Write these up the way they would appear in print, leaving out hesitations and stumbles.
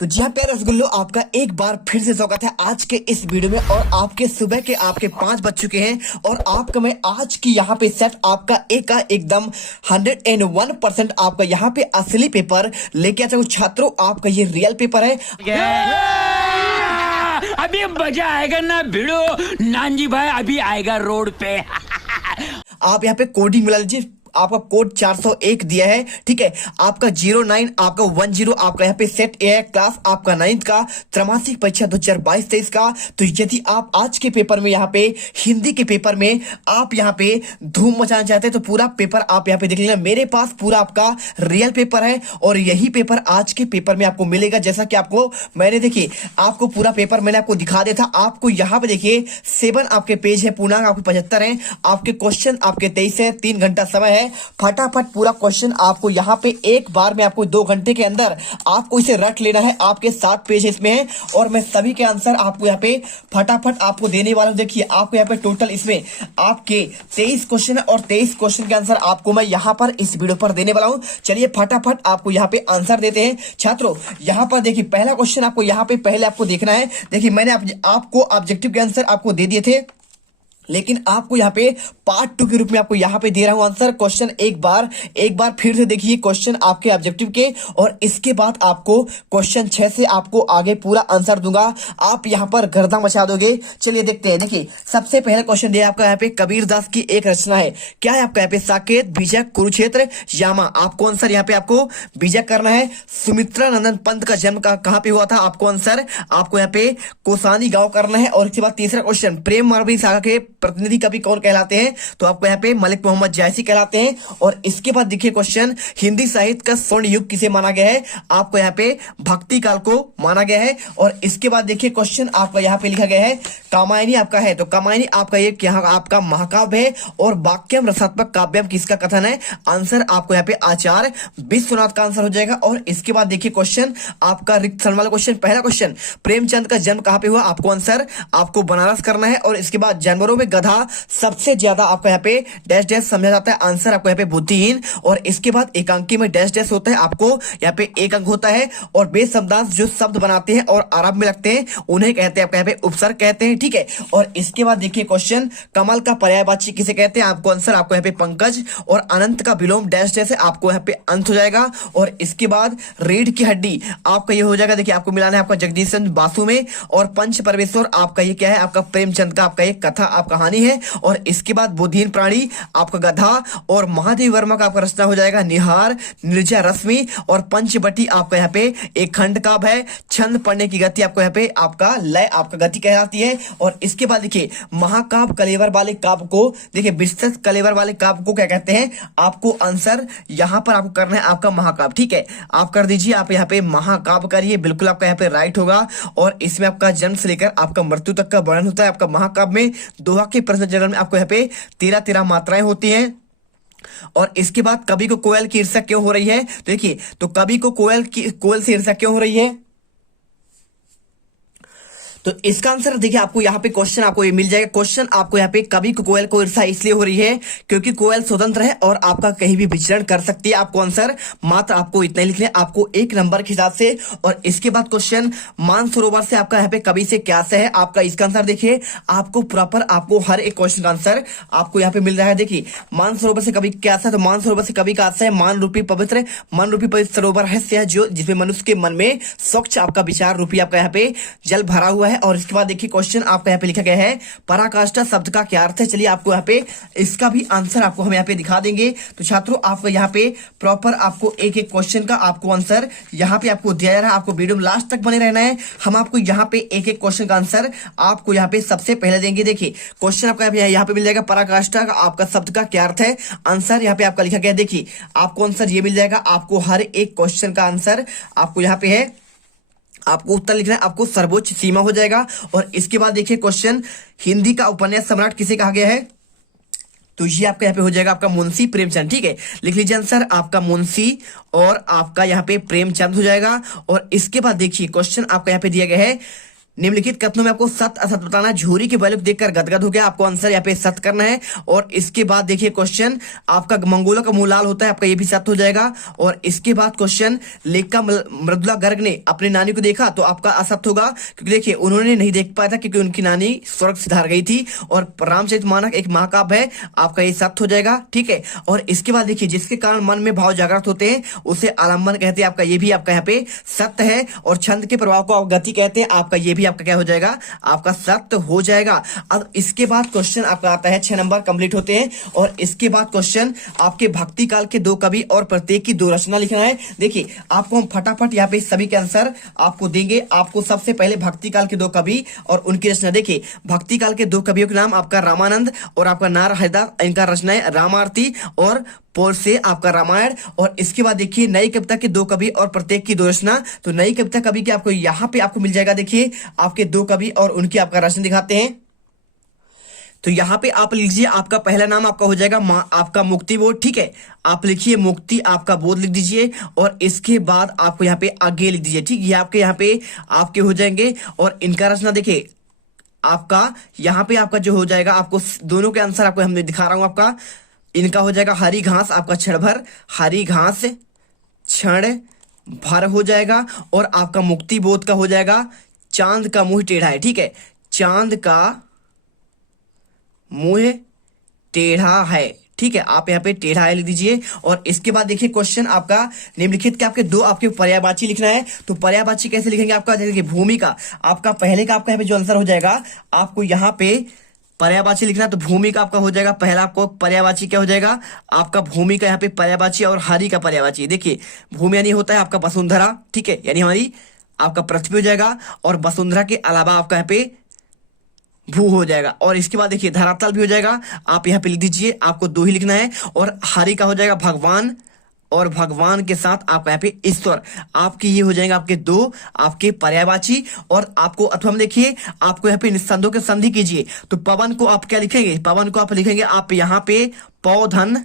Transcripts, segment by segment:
तो जी हाँ प्यारे रसगुल्लो, आपका एक बार फिर से स्वागत है आज के इस वीडियो में। और आपके सुबह के आपके 5 बज चुके हैं और आपका मैं आज की यहाँ पे सेट आपका एकदम 101% आपका यहाँ पे असली पेपर लेके आता हूँ छात्रों। आपका ये रियल पेपर है। अभी मजा आएगा ना भिड़ो नानजी भाई, अभी आएगा रोड पे। आप यहाँ पे कोडिंग मिला लीजिए। आपका कोड 401 दिया है, ठीक है। आपका 09 आपका 10 आपका यहाँ पे सेट ए है। क्लास आपका 9th का त्रैमासिक परीक्षा 2022-23 का। तो यदि आप आज के पेपर में यहाँ पे हिंदी के पेपर में आप यहाँ पे धूम मचाना चाहते हैं तो पूरा पेपर आप यहाँ पे देख लेना। मेरे पास पूरा आपका रियल पेपर है और यही पेपर आज के पेपर में आपको मिलेगा। जैसा कि आपको मैंने देखिए आपको पूरा पेपर मैंने आपको दिखा दिया था। आपको यहाँ पे देखिए 7 आपके पेज है, पूर्णांक आपके 75 है, आपके क्वेश्चन आपके 23 है, 3 घंटा समय है। फटाफट पूरा क्वेश्चन आपको यहाँ पे एक बार में आपको 2 घंटे के अंदर आपको इसे रट लेना है। आपके 7 पेज इसमें है और मैं सभी के आंसर आपको यहाँ पे फटाफट आपको देने वाला हूँ। देखिए आपको यहाँ पे टोटल इसमें आपके 23 क्वेश्चन है और 23 क्वेश्चन के आंसर आपको मैं यहाँ पर इस वीडियो पर देने वाला हूँ। चलिए फटाफट आपको यहाँ पे आंसर देते हैं छात्रों। यहाँ पर देखिए पहला क्वेश्चन आपको यहाँ पे पहले आपको देखना है। देखिए मैंने आपको ऑब्जेक्टिव के आंसर आपको दे दिए थे, लेकिन आपको यहाँ पे पार्ट 2 के रूप में आपको यहाँ पे दे रहा हूं आंसर। क्वेश्चन एक बार फिर से देखिए क्वेश्चन आपके ऑब्जेक्टिव के, और इसके बाद आपको क्वेश्चन 6 से आपको आगे पूरा आंसर दूंगा। आप यहाँ पर गर्दा मचा दोगे। चलिए देखते हैं। देखिए सबसे पहला क्वेश्चन दिया आपका यहाँ पे कबीर दास की एक रचना है। क्या है आपका यहाँ पे? साकेत, बीजक, कुरुक्षेत्र, यामा। आपको आंसर यहाँ पे आपको बीजक करना है। सुमित्रा नंदन पंत का जन्म कहाँ पे हुआ था? आपको आंसर आपको यहाँ पे कोसानी गांव करना है। और इसके बाद तीसरा क्वेश्चन प्रेम मरवी सागा के प्रतिनिधि कवि कौन कहलाते हैं? तो आपको यहाँ पे मलिक मोहम्मद जायसी कहलाते हैं। और इसके बाद देखिए क्वेश्चन हिंदी साहित्य का स्वर्ण युग किसे माना गया है? आपको यहाँ पे भक्ति काल को माना गया है। और इसके बाद देखिए क्वेश्चन आपका यहाँ पे लिखा गया है कामायनी आपका है। तो कामायनी आपका ये यहाँ आपका महाकाव्य है। और वाक्यम रसात्मक काव्यम किसका कथन है? आंसर आपको यहाँ पे आचार्य विश्वनाथ का आंसर हो जाएगा। और इसके बाद देखिए क्वेश्चन आपका रिक्त स्थान वाला क्वेश्चन, पहला क्वेश्चन प्रेमचंद का जन्म कहाँ पे हुआ? आपको आंसर आपको बनारस करना है। और इसके बाद जानवरों में गधा सबसे ज्यादा आपको यहाँ पे डैश डैश समझा जाता है। आंसर आपको यहाँ पे बुद्धिहीन। और इसके बाद एकांकी में डैश डैश होता है, आपको यहाँ पे एक अंक होता है। और बेस शब्दांश जो शब्द बनाते हैं और आरंभ में लगते हैं उन्हें कहते हैं आपको यहाँ पे उपसर्ग कहते हैं, ठीक है। और इसके बाद देखिए क्वेश्चन कमल का पर्यायवाची किसे कहते हैं? आपको आंसर आपको यहाँ पे पंकज। और अनंत का विलोम डैश डैश है, आपको यहाँ पे अंत हो जाएगा। और इसके बाद रीढ़ की हड्डी आपका ये हो जाएगा। देखिए आपको मिलाना है आपका जगदीश चंद्र बासु में। और पंच परमेश्वर आपका ये क्या है? आपका प्रेमचंद का आपका एक कथा आप कहानी है। और इसके बाद बुद्धिहीन प्राणी आपका गधा। और महादेव वर्मा का आपका रचना हो जाएगा निहार, निर्जय रश्मि। और पंचवटी आपका यहाँ पे एक खंड काव्य है। छंद पढ़ने की गति आपको यहाँ पे आपका लय आपका गति कहलाती है। और इसके बाद देखिए महाकाव्य कलेवर वाले काव्य को, देखिए विस्तृत कलेवर वाले काव्य को क्या कहते हैं? आपको आंसर यहाँ पर आपको करना है आपका महाकाव्य, ठीक है। आप कर दीजिए, आप यहाँ पे महाकाव्य करिए, बिल्कुल आपका यहाँ पे राइट होगा। और इसमें आपका जन्म से लेकर आपका मृत्यु तक का वर्णन होता है। आपका महाकाव्य में दोहा के प्रश्न जनरल में आपको यहाँ पे 13 मात्राएं होती हैं। और इसके बाद कवि को कोयल की ईर्ष्या क्यों हो रही है? तो देखिए तो कवि को कोयल से ईर्ष्या क्यों हो रही है? तो इसका आंसर देखिए आपको यहाँ पे क्वेश्चन आपको ये मिल जाएगा। क्वेश्चन आपको यहाँ पे कवि को कोयल को ईर्ष्या इसलिए हो रही है क्योंकि कोयल स्वतंत्र है और आपका कहीं भी विचरण कर सकती है। आपको आंसर मात्र आपको इतना ही लिखना है, आपको 1 नंबर के हिसाब से। और इसके बाद क्वेश्चन मानसरोवर से आपका यहाँ पे कवि से क्या से है? आपका इसका आंसर देखिए आपको प्रॉपर आपको हर एक क्वेश्चन का आंसर आपको यहाँ पे मिल रहा है। देखिए मानसरोवर से कवि क्या है? तो मानसरोवर से कवि का आंसर है मान रूपी पवित्र सरोवर है जो जिसमें मनुष्य के मन में स्वच्छ आपका विचार रूपी आपका यहाँ पे जल भरा हुआ है। और इसके बाद देखिए क्वेश्चन आपका यहाँ पे लिखा गया है पराकाष्ठा शब्द का क्या अर्थ है? चलिए आपको यहाँ पे इसका भी आंसर आपको हम यहाँ पे दिखा देंगे। तो छात्रों आपको यहाँ पे प्रॉपर आपको एक एक क्वेश्चन का आपको आंसर यहाँ पे आपको दिया जा रहा है। आपको वीडियो में लास्ट तक बने रहना है। हम आपको यहाँ पे एक एक क्वेश्चन का आंसर आपको यहाँ पे सबसे पहले देंगे। देखिए क्वेश्चन आपका यहाँ पे मिल जाएगा पराकाष्ठा का आपका शब्द का क्या अर्थ है? आंसर यहाँ पे आपका लिखा गया। देखिए आपको आंसर ये मिल जाएगा। आपको हर एक क्वेश्चन का आंसर आपको यहाँ पे है, आपको उत्तर लिखना है, आपको सर्वोच्च सीमा हो जाएगा। और इसके बाद देखिए क्वेश्चन हिंदी का उपन्यास सम्राट किसे कहा गया है? तो ये आपका यहाँ पे हो जाएगा आपका मुंशी प्रेमचंद, ठीक है। लिख लीजिए आंसर आपका मुंशी और आपका यहाँ पे प्रेमचंद हो जाएगा। और इसके बाद देखिए क्वेश्चन आपका यहाँ पे दिया गया है निम्नलिखित कथनों में आपको सत्य असत्य बताना है। झूरी की वैल्यू देखकर गदगद हो गया, आपको आंसर यहाँ पे सत्य करना है। और इसके बाद देखिए क्वेश्चन, आपका मंगोलों का मुंह लाल होता है, आपका ये भी सत्य हो जाएगा। और इसके बाद क्वेश्चन, लेखा मृदुला गर्ग ने अपनी नानी को देखा, तो आपका असत्य होगा, क्योंकि देखिए उन्होंने नहीं देख पाया था क्योंकि उनकी नानी स्वर्ग सिधार गई थी। और रामचरितमानस एक महाकाव्य है, आपका ये सत्य हो जाएगा, ठीक है। और इसके बाद देखिए, जिसके कारण मन में भाव जागृत होते हैं उसे आलम्बन कहते हैं, आपका ये भी आपका यहाँ पे सत्य है। और छंद के प्रभाव को आप गति कहते हैं, आपका ये भी आपका क्या हो जाएगा, आपका सत्य हो जाएगा। अब इसके बाद क्वेश्चन आपका आता है 6 नंबर कंप्लीट होते हैं। और इसके बाद क्वेश्चन, आपके भक्ति काल के 2 कवि और प्रत्येक की 2 रचना लिखना है। देखिए आपको हम फटाफट यहाँ पे सभी के आंसर आपको देंगे। आपको सबसे पहले भक्ति काल के 2 कवि और उनकी रचना, देखिए भक्ति काल के 2 कवियों के नाम आपका रामानंद और आपका नार हरिदास, इनका रचना है रामारती और पोर से आपका रामायण। और इसके बाद देखिए नई कविता के 2 कवि और प्रत्येक की 2 रचना। तो नई कविता कवि के आपको यहाँ पे आपको मिल जाएगा, देखिए आपके 2 कवि और उनकी आपका रचना दिखाते हैं। तो यहाँ पे आप लिखिए, आपका पहला नाम आपका हो जाएगा आपका मुक्ति बोध, ठीक है। आप लिखिए मुक्ति आपका बोध लिख दीजिए। और इसके बाद आपको यहाँ पे आगे लिख दीजिए, ठीक। ये आपके यहाँ पे आपके हो जाएंगे। और इनका रचना देखिए आपका यहाँ पे आपका जो हो जाएगा, आपको दोनों के आंसर आपको हमने दिखा रहा हूं। आपका इनका हो जाएगा हरी घास, आपका क्षण भर, हरी घास क्षण भर हो जाएगा। और आपका मुक्ति बोध का हो जाएगा चांद का मुंह टेढ़ा है, ठीक है। चांद का मुंह टेढ़ा है, ठीक है। आप यहाँ पे टेढ़ा है लिख दीजिए। और इसके बाद देखिए क्वेश्चन आपका, निम्नलिखित के आपके 2 आपके पर्यायवाची लिखना है। तो पर्यायवाची कैसे लिखेंगे, आपका देखिए भूमिका, आपका पहले का आपका यहाँ पे जो आंसर हो जाएगा, आपको यहाँ पे पर्यायवाची लिखना है। तो भूमि का आपका हो जाएगा पहला, आपको पर्यायवाची क्या हो जाएगा, आपका भूमि का यहाँ पे पर्यायवाची। और हरि का पर्यायवाची, देखिए भूमि यानी होता है आपका वसुंधरा, ठीक है, यानी हमारी आपका पृथ्वी हो जाएगा। और वसुंधरा के अलावा आपका यहाँ पे भू हो जाएगा। और इसके बाद देखिए धरातल भी हो जाएगा, आप यहाँ पे लिख दीजिए, आपको 2 ही लिखना है। और हरि का हो जाएगा भगवान, और भगवान के साथ आपका यहाँ पे ईश्वर। आपके ये हो जाएंगे आपके 2 आपके पर्यायवाची। और आपको अथवा हम देखिए, आपको यहाँ पे निस्संदों के संधि कीजिए। तो पवन को आप क्या लिखेंगे, पवन को आप लिखेंगे आप यहाँ पे पौधन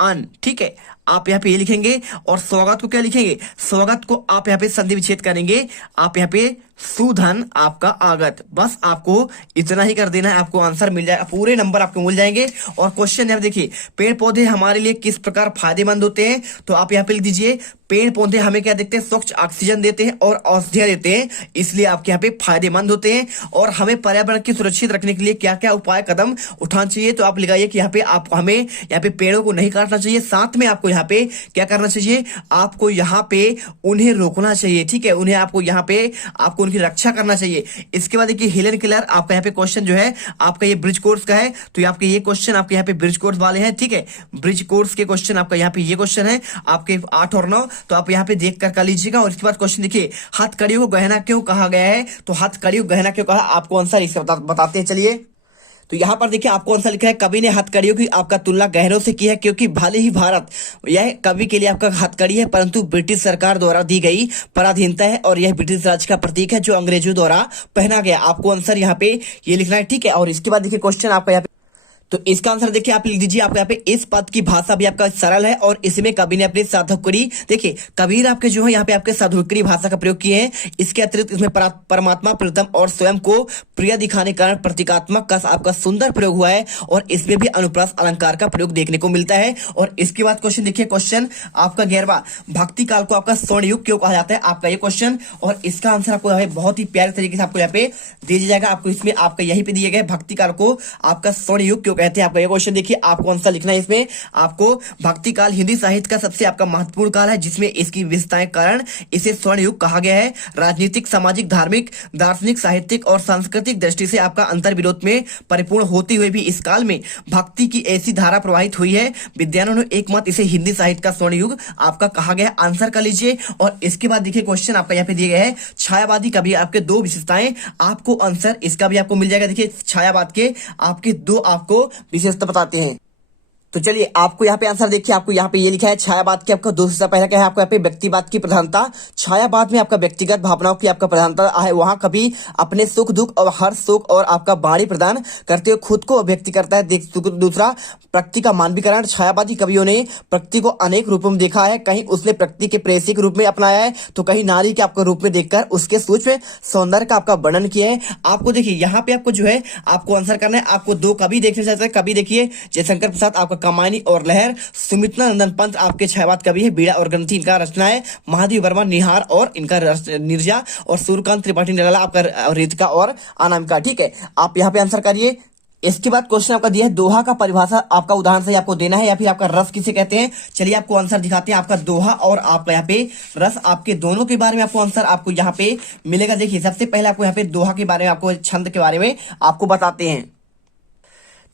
अन, ठीक है, आप यहाँ पे ये लिखेंगे। और स्वागत को क्या लिखेंगे, स्वागत को आप यहाँ पे संधि विच्छेद करेंगे, आप यहाँ पे सुधन आपका आगत। बस आपको इतना ही कर देना है, आपको आंसर मिल जाएगा, पूरे नंबर आपको मिल जाएंगे। और क्वेश्चन यहाँ देखिए, पेड़ पौधे हमारे लिए किस प्रकार फायदेमंद होते हैं। तो आप यहाँ पे लिख दीजिए, पेड़ पौधे हमें क्या देते हैं, स्वच्छ ऑक्सीजन देते हैं और औषधियां देते हैं, इसलिए आपके यहाँ पे फायदेमंद होते हैं। और हमें पर्यावरण की सुरक्षित रखने के लिए क्या क्या उपाय कदम उठाना चाहिए। तो आप लिखाइए कि यहाँ पे आप हमें यहाँ पे पेड़ों को नहीं काटना चाहिए, साथ में आपको यहाँ पे क्या करना चाहिए, आपको यहाँ पे उन्हें रोकना चाहिए, ठीक है, उन्हें आपको यहाँ पे आपको उनकी रक्षा करना चाहिए। इसके बाद देखिए हेलेन केलर, आपका यहाँ पे क्वेश्चन जो है आपका ये ब्रिज कोर्स का है। तो आपके ये क्वेश्चन आपके यहाँ पे ब्रिज कोर्स वाले हैं, ठीक है, ब्रिज कोर्स के क्वेश्चन आपका यहाँ पे ये क्वेश्चन है आपके 8 और 9। तो आप यहाँ पे देख कर लीजिएगा। और इसके बाद क्वेश्चन देखिए, हथकड़ियों को गहना क्यों कहा गया है। तो हथकड़ियों को गहना क्यों कहा, आपको आंसर इससे बताते हैं, चलिए। तो यहाँ पर देखिए आपको आंसर लिखा है, कवि ने हथकड़ियों की आपका तुलना गहनों से की है, क्योंकि भले ही भारत यह कवि के लिए आपका हथकड़ी है, परंतु ब्रिटिश सरकार द्वारा दी गई पराधीनता है और यह ब्रिटिश राज का प्रतीक है जो अंग्रेजों द्वारा पहना गया। आपको आंसर यहाँ पे ये लिखना है, ठीक है। और इसके बाद देखिए क्वेश्चन आपका यहाँ पे, तो इसका आंसर देखिए आप लिख दीजिए, आपको यहाँ पे इस पद की भाषा भी आपका सरल है और इसमें कवि ने अपनी साधुकड़ी, देखिए कबीर आपके जो है यहाँ पे आपके साधुकड़ी भाषा का प्रयोग किए हैं। इसके अतिरिक्त इसमें परमात्मा प्रीतम और स्वयं को प्रिय दिखाने के कारण प्रतीकात्मक का आपका सुंदर प्रयोग हुआ है और इसमें भी अनुप्रास अलंकार का प्रयोग देखने को मिलता है। और इसके बाद क्वेश्चन देखिए, क्वेश्चन आपका 11वां, भक्ति काल को आपका स्वर्ण युग क्यों कहा जाता है, आपका ये क्वेश्चन। और इसका आंसर आपको बहुत ही प्यारे तरीके से आपको यहाँ पे दे दिया जाएगा। आपको इसमें आपका यहीं पे दिए गए भक्ति काल को आपका स्वर्ण युग क्यों कहते हैं, आपका ये क्वेश्चन देखिए। आपको आंसर लिखना है इसमें, आपको भक्ति काल हिंदी साहित्य का सबसे आपका महत्वपूर्ण काल है जिसमें इसकी विशेषताएं कारण इसे स्वर्ण युग कहा गया है। राजनीतिक, सामाजिक, धार्मिक, दार्शनिक, साहित्यिक और सांस्कृतिक दृष्टि से आपका अंतर विरोध में परिपूर्ण होते हुए भी इस काल में भक्ति की ऐसी धारा प्रवाहित हुई है, विद्वानों ने एक मत इसे हिंदी साहित्य का स्वर्ण युग आपका कहा गया। आंसर कर लीजिए। और इसके बाद देखिए क्वेश्चन आपका यहाँ पे दिए गए हैं, छायावादी कवि आपके 2 विशेषताएं, आपको आंसर इसका भी आपको मिल जाएगा। देखिए छायावाद के आपके 2 आपको विशेषता बताते हैं। तो चलिए आपको यहाँ पे आंसर देखिए, आपको यहाँ पे ये लिखा है छायावाद की आपका दूसरा पहला क्या है, आपको यहाँ पे व्यक्तिवाद की प्रधानता। छायावाद में आपका व्यक्तिगत भावनाओं की आपका प्रधानता है, वहां कभी अपने सुख दुख और हर सुख और आपका वाणी प्रदान करते हुए खुद को अभिव्यक्ति करता है। दूसरा प्रकृति का मानवीकरण। छायावादी कवियों ने प्रकृति को अनेक रूपों में देखा है, कहीं उसने प्रकृति के प्रेषी के रूप में अपनाया है, तो कहीं नारी के आपका रूप में देखकर उसके सूक्ष्म सौंदर्य का आपका वर्णन किया है। आपको देखिए यहाँ पे आपको जो है आपको आंसर करना है। आपको दो कवि देखने चाहते हैं, कवि देखिए जयशंकर प्रसाद आपका कमानी और लहर, सुमित्रा नंदन पंत आपके छायावाद कवि है, बीड़ा और ग्रंथि इनका रचना है, महादेव वर्मा निहार और इनका निर्जा, और सूर्यकांत त्रिपाठी निराला आपका रितिका और अनामिका। ठीक है, आप यहाँ पे आंसर करिए। इसके बाद क्वेश्चन आपका दिया है दोहा का परिभाषा आपका उदाहरण से आपको देना है, या फिर आपका रस किसे कहते हैं। चलिए आपको आंसर दिखाते हैं। आपका दोहा और आपका यहाँ पे रस, आपके दोनों के बारे में आपको आंसर आपको यहाँ पे मिलेगा। देखिए सबसे पहले आपको यहाँ पे दोहा के बारे में, आपको छंद के बारे में आपको बताते हैं।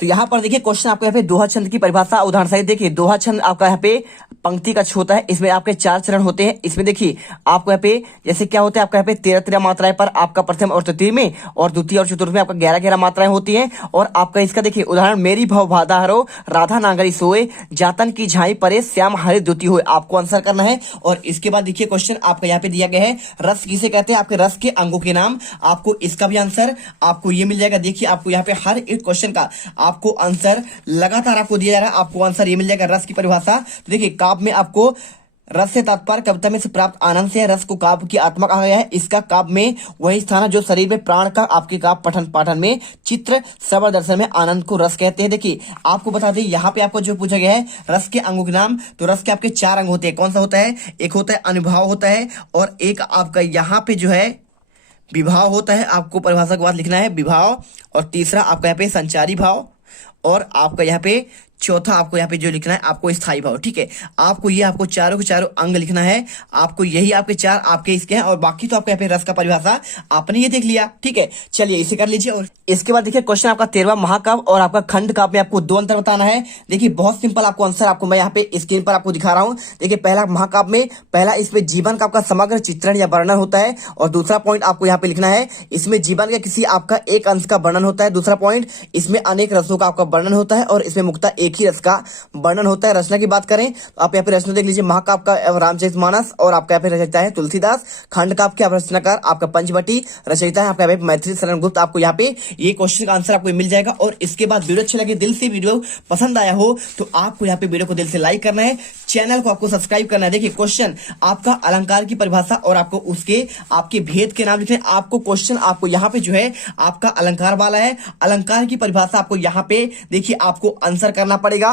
तो यहाँ पर देखिए क्वेश्चन आपको यहाँ पे दोहा छंद की परिभाषा उदाहरण सहित देखिए। दोहा छंद आपका यहाँ पे पंक्ति का होता है, इसमें आपके 4 चरण होते हैं। इसमें देखिए आपको यहाँ पे जैसे क्या होता है, आपका यहाँ पे 13 मात्राएं पर आपका प्रथम और तृतीय में, और द्वितीय और चतुर्थ में आपका 11 मात्राएं होती हैं। और आपका इसका देखिए उदाहरण, मेरी भव बाधा हरो राधा नागरी सोए, जातन की झाई परे श्याम हरि द्युति होए। आपको आंसर करना है। और इसके बाद देखिए क्वेश्चन आपका यहाँ पे दिया गया है रस किसे कहते हैं, आपके रस के अंगों के नाम। आपको इसका भी आंसर आपको ये मिल जाएगा। देखिए आपको यहाँ पे हर एक क्वेश्चन का आपको आंसर लगातार आपको दिया जा रहा है, आपको आंसर ये मिल जाएगा। रस की परिभाषा तो देखिए काव्य में आपको रस से तात्पर्य कविता में से प्राप्त आनंद से है। रस को काव्य की आत्मा कहा गया है। इसका काव्य में वही स्थान है जो शरीर में प्राण का आपके काव्य पठन पाठन में, चित्र श्रवण दर्शन में आनंद को रस कहते हैं। देखिए आपको बता दें यहाँ पे आपको जो पूछा गया है रस के अंगों के नाम, तो रस के आपके 4 अंग होते हैं। कौन सा होता है, एक होता है अनुभाव होता है, और एक आपका यहाँ पे जो है विभाव होता है। आपको परिभाषा के बाद लिखना है विभाव, और तीसरा आपका यहाँ पे संचारी भाव, और आपका यहाँ पे चौथा आपको यहाँ पे जो लिखना है आपको स्थायी भाव। ठीक है, आपको ये आपको चारों के चारों अंग लिखना है। आपको यही आपके 4 आपके इसके हैं, और बाकी तो आपके यहाँ पे रस का परिभाषा आपने ये देख लिया। ठीक है, चलिए इसे कर लीजिए। और इसके बाद देखिए क्वेश्चन आपका 13वां महाकाव्य और आपका खंड काव्य में आपको 2 अंतर बताना है। देखिए बहुत सिंपल आपको आंसर आपको मैं यहाँ पे स्क्रीन पर आपको दिखा रहा हूँ। देखिए पहला महाकाव्य में पहला इसमें जीवन का आपका समग्र चित्रण या वर्णन होता है, और दूसरा पॉइंट आपको यहाँ पे लिखना है इसमें जीवन का किसी आपका एक अंश का वर्णन होता है। दूसरा पॉइंट इसमें अनेक रसों का आपका वर्णन होता है, और इसमें मुक्ता एक ही रस का वर्णन होता है। रचना की बात करें तो आप यहाँ पे रचना देख लीजिए, महाकाव्य का रामचरितमानस, और आपका यहाँ पे रचयिता है तुलसीदास। खंड काव्य के रचनाकार आपका पंचवटी, रचयिता है आपका यहाँ पे मैथिली शरण गुप्त। आपको यहाँ पे ये क्वेश्चन का आंसर आपको मिल जाएगा। और इसके बाद वीडियो अच्छा लगे, दिल से वीडियो पसंद आया हो तो आपको यहाँ पे वीडियो को दिल से लाइक करना है, चैनल को आपको सब्सक्राइब करना है। देखिए क्वेश्चन आपका अलंकार की परिभाषा और आपको उसके आपके भेद के नाम लिखने। आपको क्वेश्चन आपको यहाँ पे जो है आपका अलंकार वाला है, अलंकार की परिभाषा आपको यहाँ पे देखिए आपको आंसर करना पड़ेगा।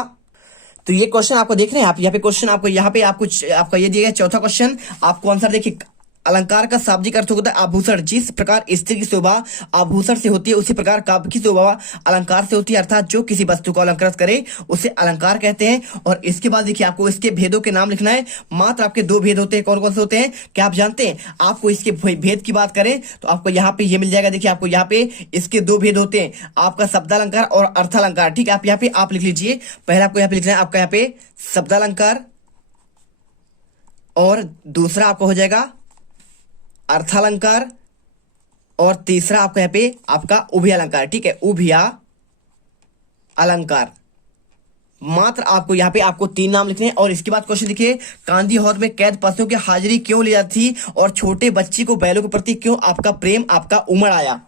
तो ये क्वेश्चन आपको देख रहे हैं आप यहाँ पे क्वेश्चन आपको यहाँ पे आपको आपका ये दिया गया चौथा क्वेश्चन। आपको आंसर देखिए अलंकार का शाब्दिक अर्थ होता है आभूषण। जिस प्रकार स्त्री की शोभा आभूषण से होती है उसी प्रकार काव्य की शोभा अलंकार से होती है, अर्थात जो किसी वस्तु को अलंकृत करे उसे अलंकार कहते हैं। और इसके बाद देखिए आपको इसके भेदों के नाम लिखना है। मात्र आपके 2 भेद होते हैं, कौन कौन से होते हैं क्या आप जानते हैं? आपको इसके भेद की बात करें तो आपको यहाँ पे ये मिल जाएगा। देखिए आपको यहाँ पे इसके 2 भेद होते हैं, आपका शब्दालंकार और अर्थालंकार। ठीक है, आप यहाँ पे आप लिख लीजिए। पहला आपको यहाँ पे लिखना है आपका यहाँ पे शब्दालंकार, और दूसरा आपका हो जाएगा अर्थालंकार, और तीसरा आपका यहाँ पे आपका उभय अलंकार। ठीक है, उभया अलंकार। मात्र आपको यहाँ पे आपको 3 नाम लिखने हैं। और इसके बाद क्वेश्चन देखिए, गांधी हौद में कैद पशुओं की हाजिरी क्यों ली जाती थी, और छोटे बच्ची को बैलों के प्रति क्यों आपका प्रेम आपका उमड़ आया?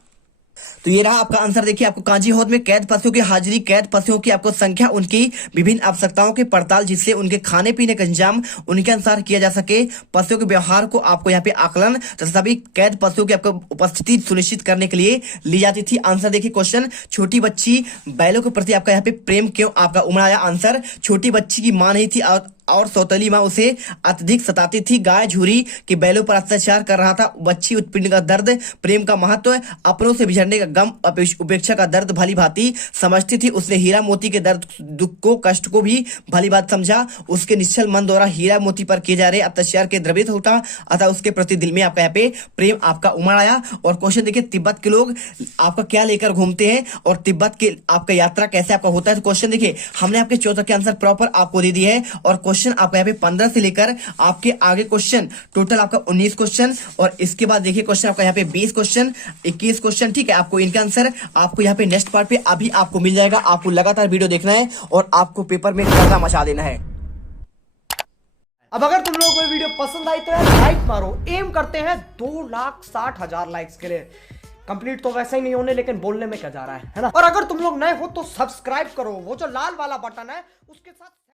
तो ये रहा आपका आंसर। देखिए आपको कांजी हौद में कैद पशुओं की हाजिरी, कैद पशुओं की आपको संख्या, उनकी विभिन्न आवश्यकताओं की पड़ताल जिससे उनके खाने पीने का इंतजाम उनके अनुसार किया जा सके, पशुओं के व्यवहार को आपको यहाँ पे आकलन तथा सभी कैद पशुओं की आपको उपस्थिति सुनिश्चित करने के लिए ली जाती थी। आंसर देखिए क्वेश्चन, छोटी बच्ची बैलों के प्रति आपका यहाँ पे प्रेम क्यों आपका उमड़ आया? आंसर, छोटी बच्ची की मां नहीं थी और सौतेली मां उसे अत्यधिक सताती थी। गाय झूरी के बैलों पर अत्याचार कर रहा था। बच्ची उत्पीड़न का दर्द, प्रेम का महत्व, अपनों से बिछड़ने का गम, उपेक्षा का दर्द भली भांति समझती थी। उसने हीरा मोती के दर्द, दुख को, कष्ट को भी भली बात समझा। उसके निश्चल मन द्वारा हीरा मोती पर किए जा रहे अत्याचार के द्रवित होता, अतः उसके प्रति दिल में आपका यहाँ पे प्रेम आपका उमड़ आया। और क्वेश्चन देखिए, तिब्बत के लोग आपका क्या लेकर घूमते हैं, और तिब्बत के आपका यात्रा कैसे आपका होता है? तो क्वेश्चन देखिए हमने आपके चौथा के आंसर प्रॉपर आपको दे दिए है। और क्वेश्चन आपका यहाँ पे 15 से लेकर आपके आगे क्वेश्चन टोटल आपका 19 क्वेश्चन, और इसके बाद देखिए क्वेश्चन आपका यहाँ पे 20 क्वेश्चन, 21 क्वेश्चन, ठीक है। आपको इनका आंसर आपको यहाँ पे नेक्स्ट पार्ट पे अभी आपको मिल जाएगा। आपको लगातार वीडियो देखना है और आपको पेपर में गर्दा मचा देना है। अब अगर तुम लोगों को ये वीडियो पसंद आई तो यार लाइक मारो। एम करते हैं 2,60,000 लाइक्स के लिए। कंप्लीट तो वैसे ही नहीं होने, लेकिन बोलने में क्या जा रहा है ना। और अगर तुम लोग नए हो तो सब्सक्राइब करो, वो जो लाल वाला बटन है उसके साथ।